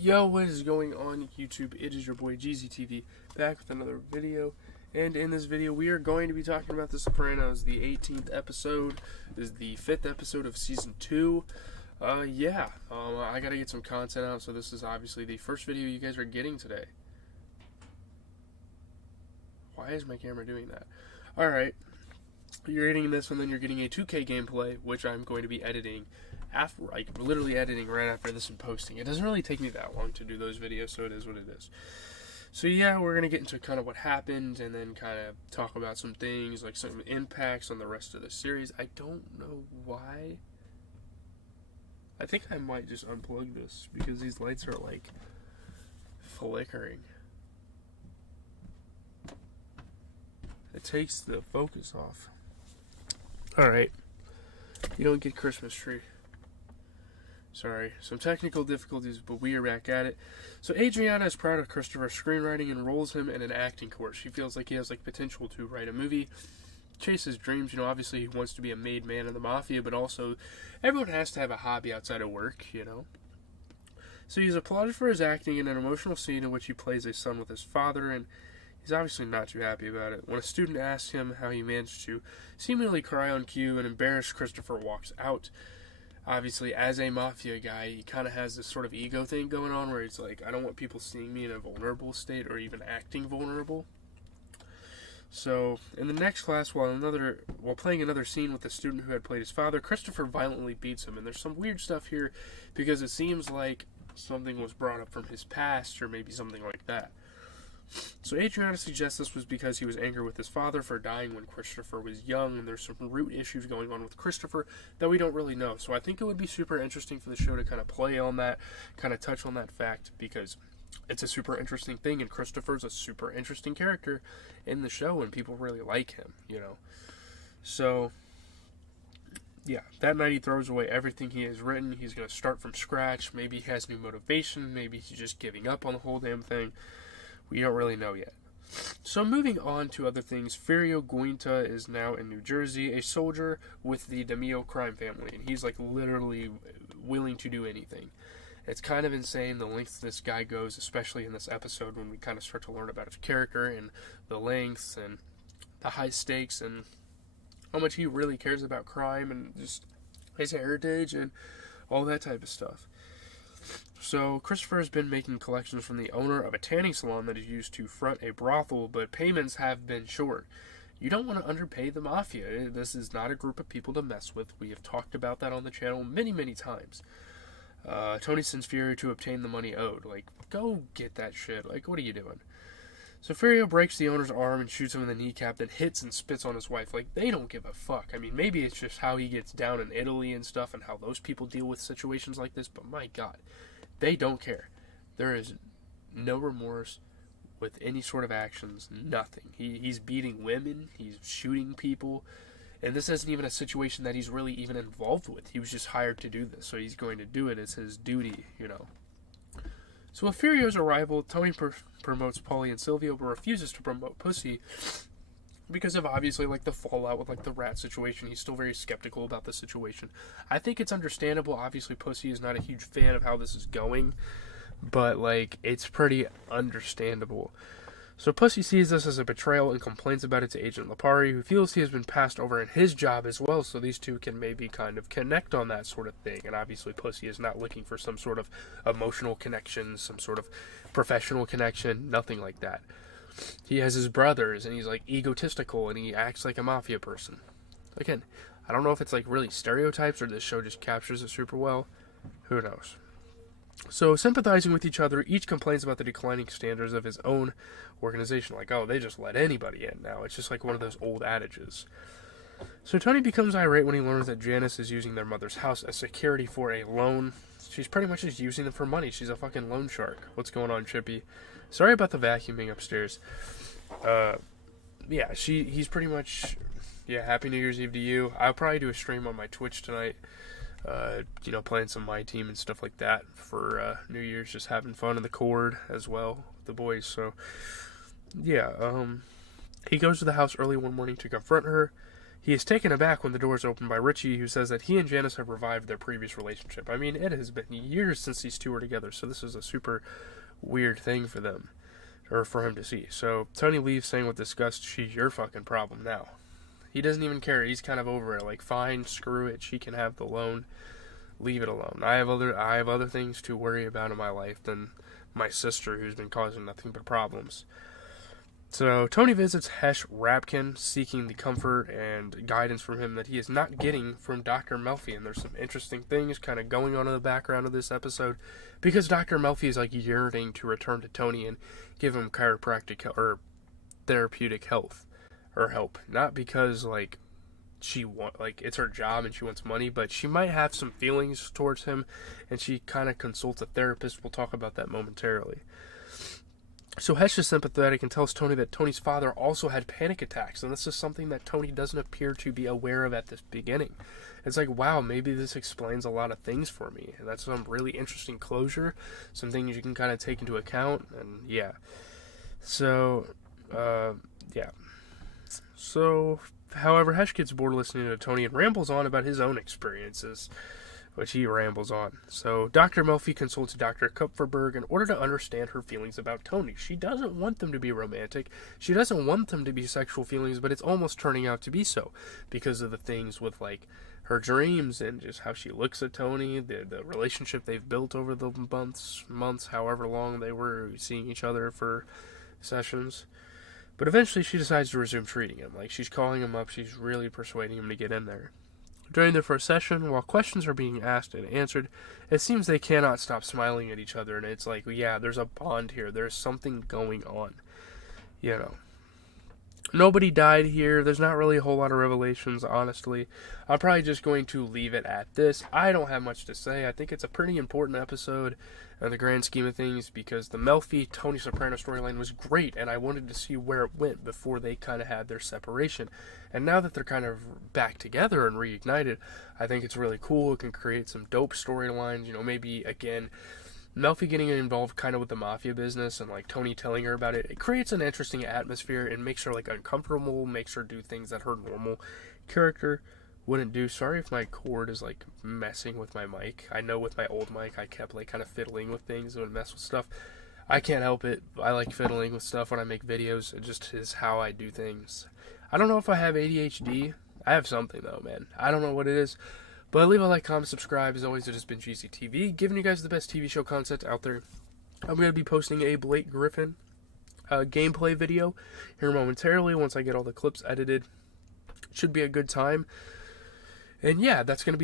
Yo, what is going on YouTube? It is your boy GZTV back with another video. And in this video, we are going to be talking about The Sopranos. The 18th episode is the 5th episode of season 2. I gotta get some content out, so this is obviously the first video you guys are getting today. Why is my camera doing that? Alright, you're getting this, and then you're getting a 2K gameplay, which I'm going to be editing after, literally editing right after this and posting. It doesn't really take me that long to do those videos, so it is what it is. So yeah, we're going to get into kind of what happened and then kind of talk about some things, like some impacts on the rest of the series. I don't know why. I think I might just unplug this because these lights are like flickering. It takes the focus off. Alright. You don't get Christmas tree. Sorry, some technical difficulties, but we are back at it. So Adriana is proud of Christopher's screenwriting and enrolls him in an acting course. She feels like he has potential to write a movie, chase his dreams. Obviously he wants to be a made man in the mafia, but also everyone has to have a hobby outside of work, So he's applauded for his acting in an emotional scene in which he plays a son with his father, and he's obviously not too happy about it. When a student asks him how he managed to seemingly cry on cue, an embarrassed Christopher walks out. Obviously, as a mafia guy, he kind of has this sort of ego thing going on where he's like, I don't want people seeing me in a vulnerable state or even acting vulnerable. So, in the next class, while playing another scene with the student who had played his father, Christopher violently beats him. And there's some weird stuff here because it seems like something was brought up from his past or maybe something like that. So Adriana suggests this was because he was angry with his father for dying when Christopher was young, and there's some root issues going on with Christopher that we don't really know. So I think it would be super interesting for the show to kind of play on that, kind of touch on that fact, because it's a super interesting thing, and Christopher's a super interesting character in the show, and people really like him, So, yeah, that night he throws away everything he has written. He's going to start from scratch. Maybe he has new motivation. Maybe he's just giving up on the whole damn thing. We don't really know yet. So moving on to other things, Furio Guinta is now in New Jersey, a soldier with the DeMio crime family, and he's literally willing to do anything. It's kind of insane the lengths this guy goes, especially in this episode when we kind of start to learn about his character and the lengths and the high stakes and how much he really cares about crime and just his heritage and all that type of stuff. So, Christopher has been making collections from the owner of a tanning salon that is used to front a brothel, but payments have been short. You don't want to underpay the mafia. This is not a group of people to mess with. We have talked about that on the channel many, many times. Tony sends Furio to obtain the money owed. Go get that shit. What are you doing? So Furio breaks the owner's arm and shoots him in the kneecap, then hits and spits on his wife. They don't give a fuck. I mean, maybe it's just how he gets down in Italy and stuff and how those people deal with situations like this, but my God. They don't care. There is no remorse with any sort of actions, nothing. He's beating women, he's shooting people, and this isn't even a situation that he's really even involved with. He was just hired to do this, so he's going to do it. It's his duty, So with Furio's arrival, Tony promotes Paulie and Silvio, but refuses to promote Pussy because of obviously the fallout with the rat situation. He's still very skeptical about the situation. I think it's understandable. Obviously Pussy is not a huge fan of how this is going, but it's pretty understandable. So Pussy sees this as a betrayal and complains about it to Agent Lipari, who feels he has been passed over in his job as well, so these two can maybe kind of connect on that sort of thing. And obviously Pussy is not looking for some sort of emotional connection, some sort of professional connection, nothing like that. He has his brothers, and he's egotistical, and he acts like a mafia person. Again, I don't know if it's really stereotypes or this show just captures it super well. Who knows? So, sympathizing with each other, each complains about the declining standards of his own organization. They just let anybody in now. It's just one of those old adages. So Tony becomes irate when he learns that Janice is using their mother's house as security for a loan. She's pretty much just using them for money. She's a fucking loan shark. What's going on, Chippy? Sorry about the vacuuming upstairs. He's pretty much, Happy New Year's Eve to you. I'll probably do a stream on my Twitch tonight, playing some My Team and stuff like that for New Year's, just having fun in the Cord as well, with the boys. So, he goes to the house early one morning to confront her. He is taken aback when the door is opened by Richie, who says that he and Janice have revived their previous relationship. I mean, it has been years since these two were together, so this is a super weird thing for them, or for him to see. So Tony leaves, saying with disgust, "She's your fucking problem now." He doesn't even care. He's kind of over it. Like, fine, screw it. She can have the loan. Leave it alone. I have other things to worry about in my life than my sister, who's been causing nothing but problems. So Tony visits Hesh Rapkin, seeking the comfort and guidance from him that he is not getting from Dr. Melfi. And there's some interesting things kind of going on in the background of this episode, because Dr. Melfi is like yearning to return to Tony and give him chiropractic or therapeutic health or help. Not because like it's her job and she wants money, but she might have some feelings towards him, and she kind of consults a therapist. We'll talk about that momentarily. So Hesh is sympathetic and tells Tony that Tony's father also had panic attacks, and this is something that Tony doesn't appear to be aware of at this beginning. It's like, wow, maybe this explains a lot of things for me, and that's some really interesting closure, some things you can kind of take into account, and yeah. So, yeah. So, however, Hesh gets bored listening to Tony and rambles on about his own experiences, which he rambles on. So Dr. Melfi consults Dr. Kupferberg in order to understand her feelings about Tony. She doesn't want them to be romantic. She doesn't want them to be sexual feelings, but it's almost turning out to be so because of the things with, like, her dreams and just how she looks at Tony, the relationship they've built over the months, however long they were seeing each other for sessions. But eventually she decides to resume treating him. Like, she's calling him up, she's really persuading him to get in there. During their first session, while questions are being asked and answered, it seems they cannot stop smiling at each other, and it's like, yeah, there's a bond here. There's something going on. You know. Nobody died here. There's not really a whole lot of revelations, honestly. I'm probably just going to leave it at this. I don't have much to say. I think it's a pretty important episode in the grand scheme of things, because the Melfi-Tony Soprano storyline was great, and I wanted to see where it went before they kind of had their separation. And now that they're kind of back together and reignited, I think it's really cool. It can create some dope storylines. You know, maybe, again, Melfi getting involved kind of with the mafia business and, like, Tony telling her about it. It creates an interesting atmosphere and makes her, like, uncomfortable, makes her do things that her normal character wouldn't do. Sorry if my cord is, like, messing with my mic. I know with my old mic I kept, like, kind of fiddling with things and would mess with stuff. I can't help it. I like fiddling with stuff when I make videos. It just is how I do things. I don't know if I have ADHD. I have something, though, man. I don't know what it is. But leave a like, comment, subscribe. As always, it has been GCTV, giving you guys the best TV show content out there. I'm going to be posting a Blake Griffin gameplay video here momentarily once I get all the clips edited. Should be a good time. And yeah, that's going to be